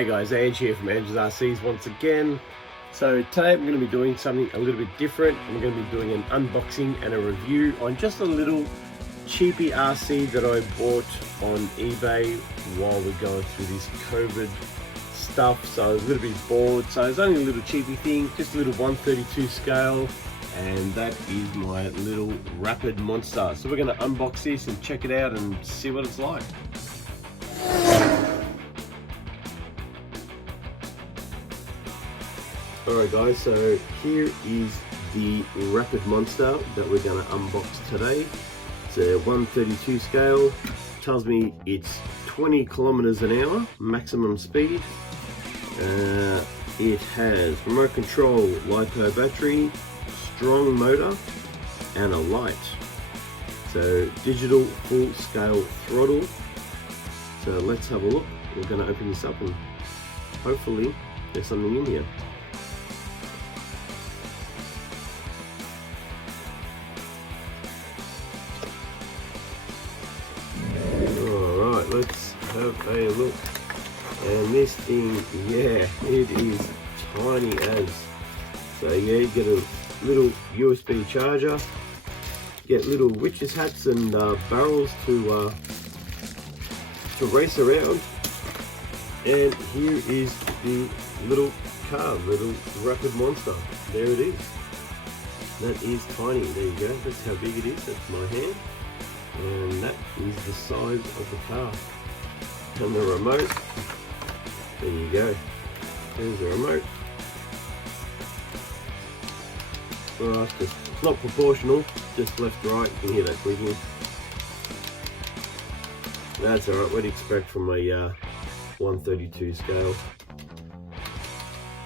Hey guys, Ange here from Anges RCs once again. So today I'm going to be doing something a little bit different. I'm going to be doing an unboxing and a review on just a little cheapy RC that I bought on eBay while we're going through this COVID stuff. So I was a little bit bored, so it's only a little cheapy thing, just a little 132 scale, and that is my little Rapid Monster. So we're going to unbox this and check it out and see what it's like. Alright guys, so here is the Rapid Monster that we're going to unbox today. It's a 132 scale, tells me it's 20 kilometers an hour maximum speed. It has remote control, LiPo battery, strong motor and a light. So digital full scale throttle. So let's have a look. We're going to open this up and hopefully there's something in here. Let's have a look. And this thing, yeah, it is tiny as. So yeah, you get a little USB charger, get little witches hats and barrels to race around. And here is the little car, little Rapid Monster. There it is. That is tiny. There you go. That's how big it is. That's my hand. And that is the size of the car. And the remote, there you go, there's the remote. Well, it's not proportional, just left right, you can hear that clicking. That's alright, what do you expect from a 132 scale?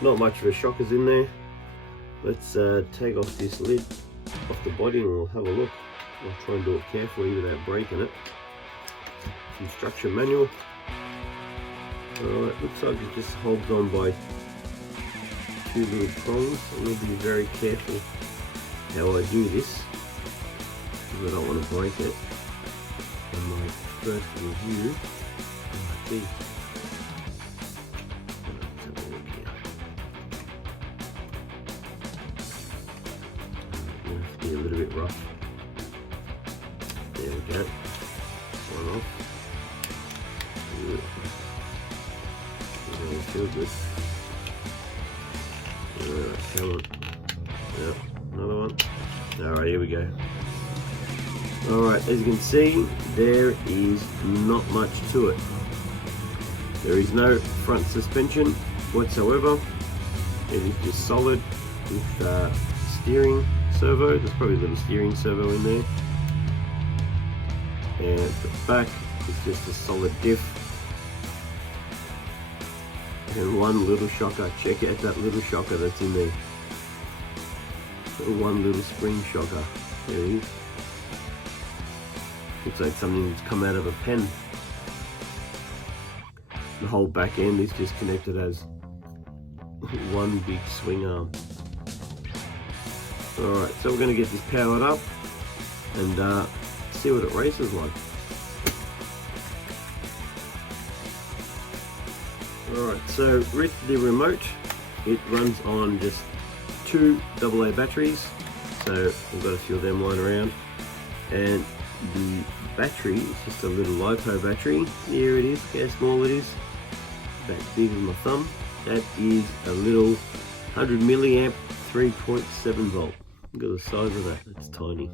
Not much of a shockers in there. Let's take off this lid off the body and we'll have a look. I'll try and do it carefully without breaking it. Instruction manual. Alright, looks like it just holds on by two little prongs. I need to be very careful how I do this because I don't want to break it on my first review. Let's have a look here. It has to be a little bit rough. There we go. One off. Feel good. Come on. Yep, another one. Alright, here we go. Alright, as you can see, there is not much to it. There is no front suspension whatsoever. It is just solid with steering servo. There's probably a little steering servo in there. And the back is just a solid diff. And one little shocker. Check out that little shocker that's in there. One little spring shocker. There it is. Looks like something that's come out of a pen. The whole back end is just connected as one big swing arm. Alright, so we're going to get this powered up and see what it races like. Alright, so with the remote, it runs on just two AA batteries, so we've got a few of them lying around, and the battery is just a little LiPo battery. Here it is, look how small it is, about big as my thumb. That is a little 100 milliamp 3.7 volt. Look at the size of that, that's tiny.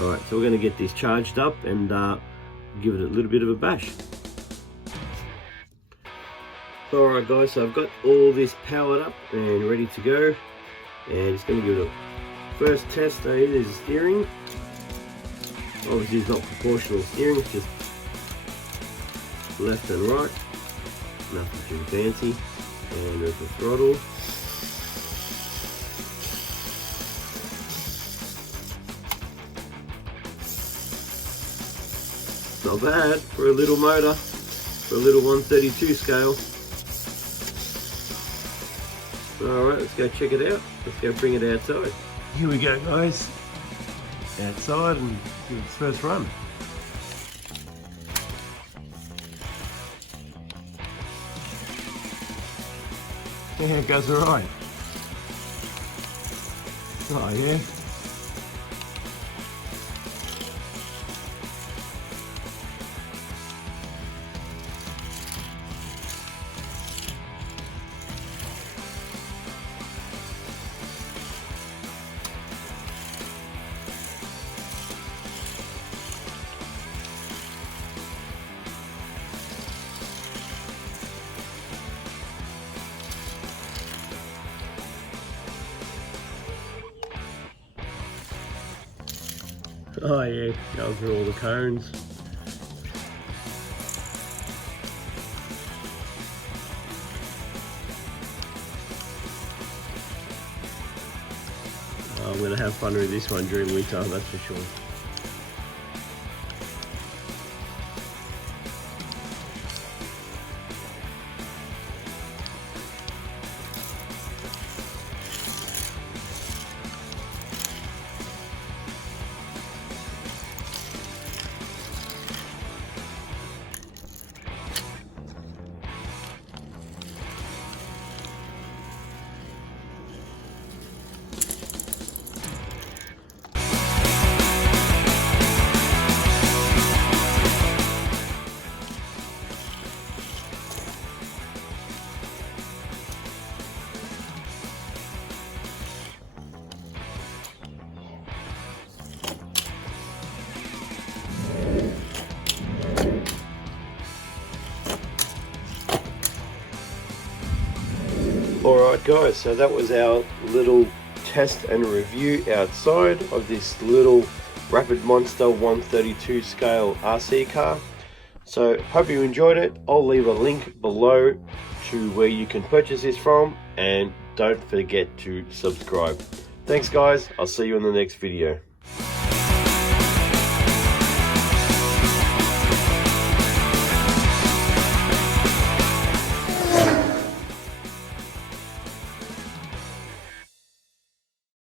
Alright, so we're going to get this charged up and give it a little bit of a bash. Alright guys, so I've got all this powered up and ready to go, and just going to give it a first test. There's the steering. Obviously it's not proportional steering, it's just left and right, nothing too fancy. And there's the throttle. Not bad for a little motor, for a little 132 scale. Alright, let's go check it out. Let's go bring it outside. Here we go guys. Outside and give it its first run. Yeah, it goes alright. Oh yeah. Oh yeah, going through all the cones. Oh, I'm gonna have fun with this one during winter, that's for sure. Alright guys, so that was our little test and review outside of this little Rapid Monster 132 scale RC car. So hope you enjoyed it. I'll leave a link below to where you can purchase this from, and don't forget to subscribe. Thanks guys, I'll see you in the next video.